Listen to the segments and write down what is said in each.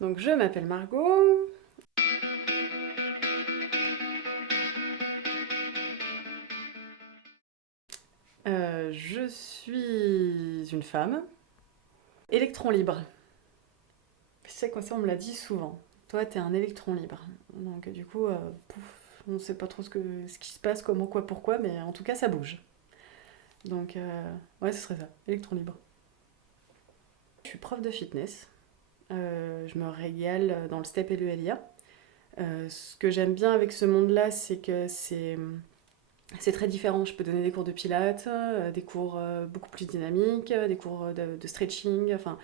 Donc je m'appelle Margot. Je suis une femme. Électron libre. Je sais quoi ça, on me l'a dit souvent. Toi, t'es un électron libre. Donc du coup, on ne sait pas trop ce qui se passe, comment, quoi, pourquoi, mais en tout cas, ça bouge. Donc ouais, ce serait ça, électron libre. Je suis prof de fitness. Je me régale dans le step et le LIA. Ce que j'aime bien avec ce monde-là, c'est que c'est très différent. Je peux donner des cours de pilates, des cours beaucoup plus dynamiques, des cours de stretching. Enfin,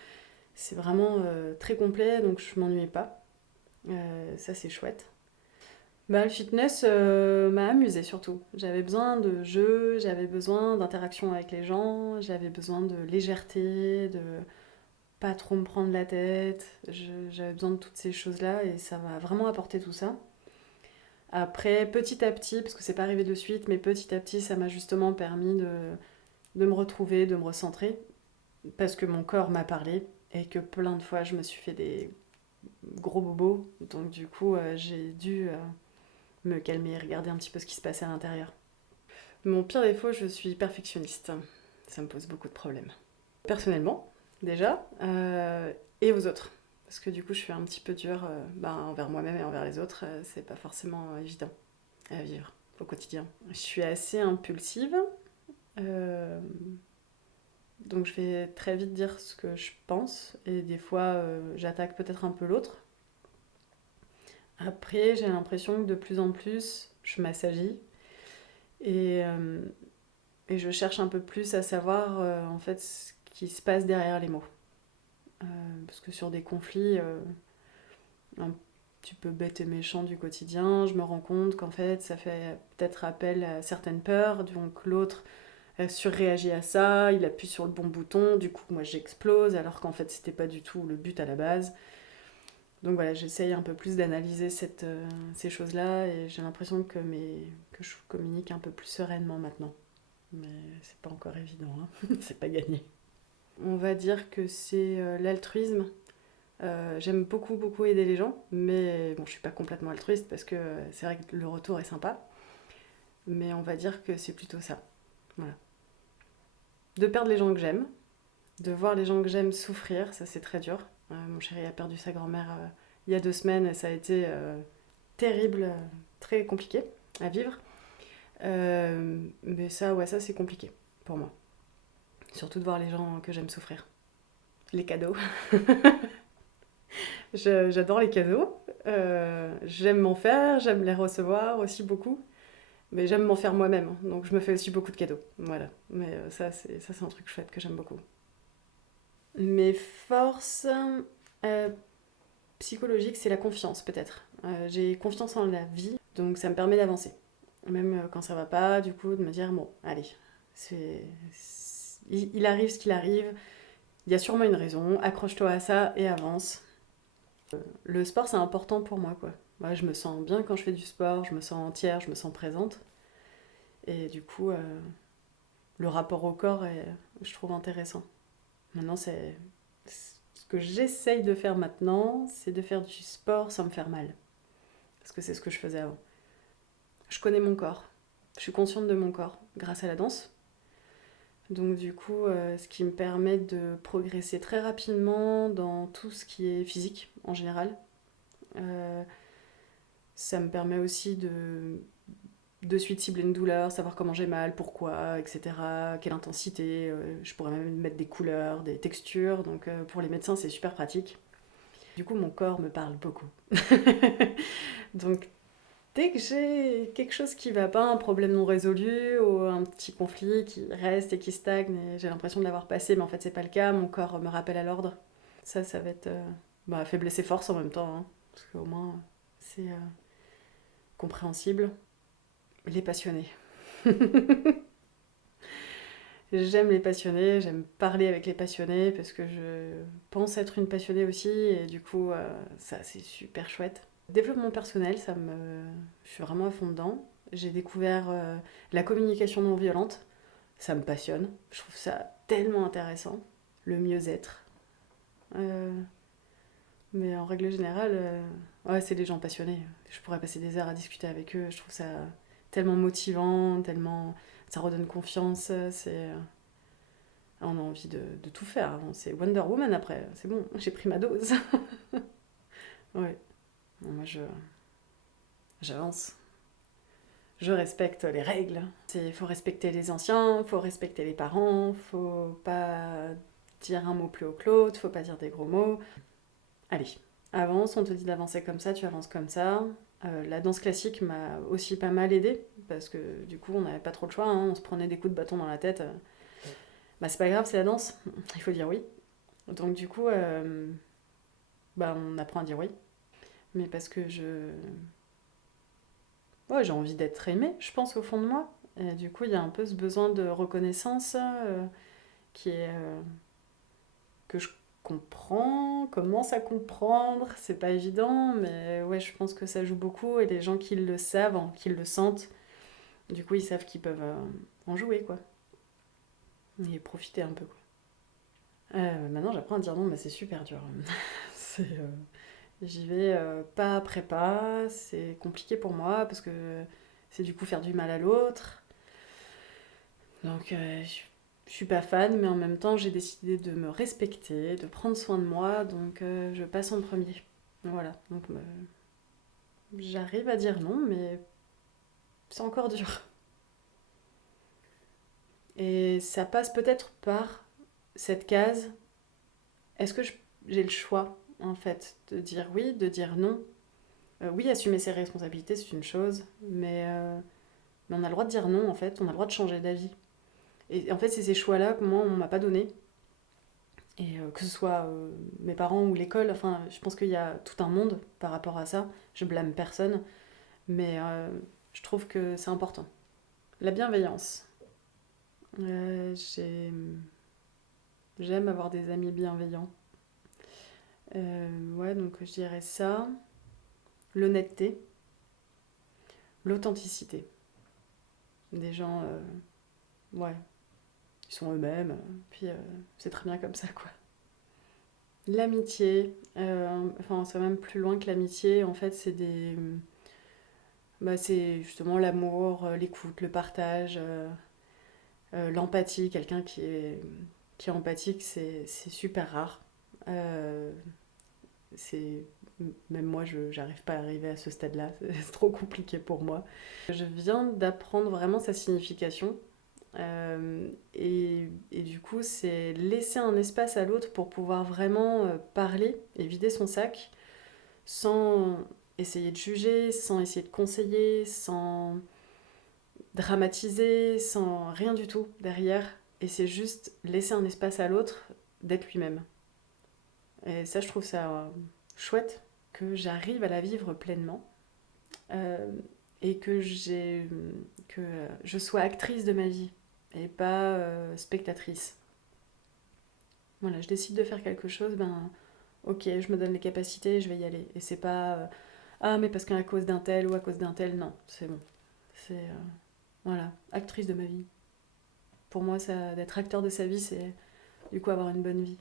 c'est vraiment très complet, donc je m'ennuie pas. Ça, c'est chouette. Bah, le fitness m'a amusée surtout. J'avais besoin de jeu, j'avais besoin d'interaction avec les gens, j'avais besoin de légèreté, de pas trop me prendre la tête. J'avais besoin de toutes ces choses-là et ça m'a vraiment apporté tout ça. Après, petit à petit, parce que c'est pas arrivé de suite, mais petit à petit, ça m'a justement permis de me retrouver, de me recentrer, parce que mon corps m'a parlé et que plein de fois je me suis fait des gros bobos. Donc du coup, j'ai dû me calmer et regarder un petit peu ce qui se passait à l'intérieur. Mon pire défaut, je suis perfectionniste. Ça me pose beaucoup de problèmes. Personnellement, déjà, et aux autres. Parce que du coup, je suis un petit peu dure envers moi-même et envers les autres. C'est pas forcément évident à vivre au quotidien. Je suis assez impulsive. Euh, Donc je vais très vite dire ce que je pense et des fois j'attaque peut-être un peu l'autre. Après j'ai l'impression que de plus en plus je m'assagis et, euh, et je cherche un peu plus à savoir en fait ce qui se passe derrière les mots. Euh, Parce que sur des conflits un petit peu bêtes et méchants du quotidien, je me rends compte qu'en fait ça fait peut-être appel à certaines peurs, donc l'autre surréagit à ça, il appuie sur le bon bouton, du coup moi j'explose alors qu'en fait c'était pas du tout le but à la base. Donc voilà, j'essaye un peu plus d'analyser ces choses-là et j'ai l'impression que je communique un peu plus sereinement maintenant. Mais c'est pas encore évident, hein. C'est pas gagné. On va dire que c'est l'altruisme. J'aime beaucoup beaucoup aider les gens, mais bon, je suis pas complètement altruiste parce que c'est vrai que le retour est sympa. Mais on va dire que c'est plutôt ça. Voilà. De perdre les gens que j'aime, de voir les gens que j'aime souffrir, ça c'est très dur. Mon chéri a perdu sa grand-mère il y a 2 semaines et ça a été terrible, très compliqué à vivre. Mais ça, ouais, ça c'est compliqué pour moi. Surtout de voir les gens que j'aime souffrir. Les cadeaux. J'adore les cadeaux. J'aime m'en faire, j'aime les recevoir aussi beaucoup. Mais j'aime m'en faire moi-même. Donc je me fais aussi beaucoup de cadeaux. Voilà. Mais ça, c'est un truc chouette que j'aime beaucoup. Mes forces psychologiques, c'est la confiance peut-être. J'ai confiance en la vie, donc ça me permet d'avancer. Même quand ça va pas, du coup, de me dire, bon, allez, il arrive ce qu'il arrive, il y a sûrement une raison, accroche-toi à ça et avance. Le sport, c'est important pour moi, quoi. Moi, je me sens bien quand je fais du sport, je me sens entière, je me sens présente. Et du coup, le rapport au corps est, je trouve intéressant. Maintenant, c'est ce que j'essaye de faire maintenant, c'est de faire du sport sans me faire mal. Parce que c'est ce que je faisais avant. Je connais mon corps. Je suis consciente de mon corps grâce à la danse. Donc du coup, ce qui me permet de progresser très rapidement dans tout ce qui est physique en général. Euh, Ça me permet aussi de suite cibler une douleur, savoir comment j'ai mal, pourquoi, etc. Quelle intensité. Je pourrais même mettre des couleurs, des textures. Donc pour les médecins, c'est super pratique. Du coup, mon corps me parle beaucoup. Donc dès que j'ai quelque chose qui va pas, un problème non résolu ou un petit conflit qui reste et qui stagne et j'ai l'impression de l'avoir passé, mais en fait c'est pas le cas, mon corps me rappelle à l'ordre. Ça va être faiblesse et force en même temps, hein, parce qu'au moins c'est compréhensible. Les passionnés. J'aime les passionnés, j'aime parler avec les passionnés parce que je pense être une passionnée aussi et du coup ça c'est super chouette. Développement personnel, je suis vraiment à fond dedans. J'ai découvert la communication non violente, ça me passionne. Je trouve ça tellement intéressant. Le mieux-être. Euh, Mais en règle générale, ouais, c'est des gens passionnés. Je pourrais passer des heures à discuter avec eux. Je trouve ça tellement motivant, tellement. Ça redonne confiance. On a envie de tout faire. Bon, c'est Wonder Woman après. C'est bon, j'ai pris ma dose. Ouais. Bon, moi, j'avance. Je respecte les règles. Il faut respecter les anciens, faut respecter les parents, faut pas dire un mot plus haut que l'autre, faut pas dire des gros mots. Allez, avance, on te dit d'avancer comme ça, tu avances comme ça. La danse classique m'a aussi pas mal aidée, parce que du coup on n'avait pas trop le choix, hein, on se prenait des coups de bâton dans la tête. Bah c'est pas grave, c'est la danse, il faut dire oui. Donc du coup, bah on apprend à dire oui. Mais parce que ouais, j'ai envie d'être aimée, je pense, au fond de moi. Et du coup, il y a un peu ce besoin de reconnaissance qui est que je comprends, commence à comprendre. C'est pas évident, mais ouais, je pense que ça joue beaucoup. Et les gens qui le savent, qui le sentent, du coup, ils savent qu'ils peuvent en jouer, quoi. Et profiter un peu, quoi. Maintenant, j'apprends à dire non, mais c'est super dur. J'y vais pas après pas. C'est compliqué pour moi parce que c'est du coup faire du mal à l'autre. Donc, je suis pas fan, mais en même temps, j'ai décidé de me respecter, de prendre soin de moi, donc je passe en premier. Voilà, donc j'arrive à dire non, mais c'est encore dur. Et ça passe peut-être par cette case. Est-ce que j'ai le choix, en fait, de dire oui, de dire non? Oui, assumer ses responsabilités, c'est une chose, mais on a le droit de dire non, en fait, on a le droit de changer d'avis. Et en fait, c'est ces choix-là que moi, on m'a pas donné. Et que ce soit mes parents ou l'école, enfin, je pense qu'il y a tout un monde par rapport à ça. Je blâme personne, mais je trouve que c'est important. La bienveillance. Euh, j'ai- J'aime avoir des amis bienveillants. Ouais, donc je dirais ça. L'honnêteté, l'authenticité. Des gens, ouais, ils sont eux-mêmes, puis c'est très bien comme ça, quoi. L'amitié, enfin, ça va même plus loin que l'amitié. En fait, bah, c'est justement l'amour, l'écoute, le partage, l'empathie. Quelqu'un qui est empathique, c'est super rare. Euh, c'est Même moi, je j'arrive pas à arriver à ce stade-là. C'est trop compliqué pour moi. Je viens d'apprendre vraiment sa signification. Et du coup, c'est laisser un espace à l'autre pour pouvoir vraiment parler et vider son sac sans essayer de juger, sans essayer de conseiller, sans dramatiser, sans rien du tout derrière. Et c'est juste laisser un espace à l'autre d'être lui-même. Et ça, je trouve ça chouette que j'arrive à la vivre pleinement euh, et que je sois actrice de ma vie et pas spectatrice. Voilà, je décide de faire quelque chose, ben ok, je me donne les capacités, je vais y aller. Et c'est pas ah mais parce qu'à cause d'un tel ou à cause d'un tel, non, c'est bon. C'est voilà, actrice de ma vie. Pour moi, ça, d'être acteur de sa vie, c'est du coup avoir une bonne vie.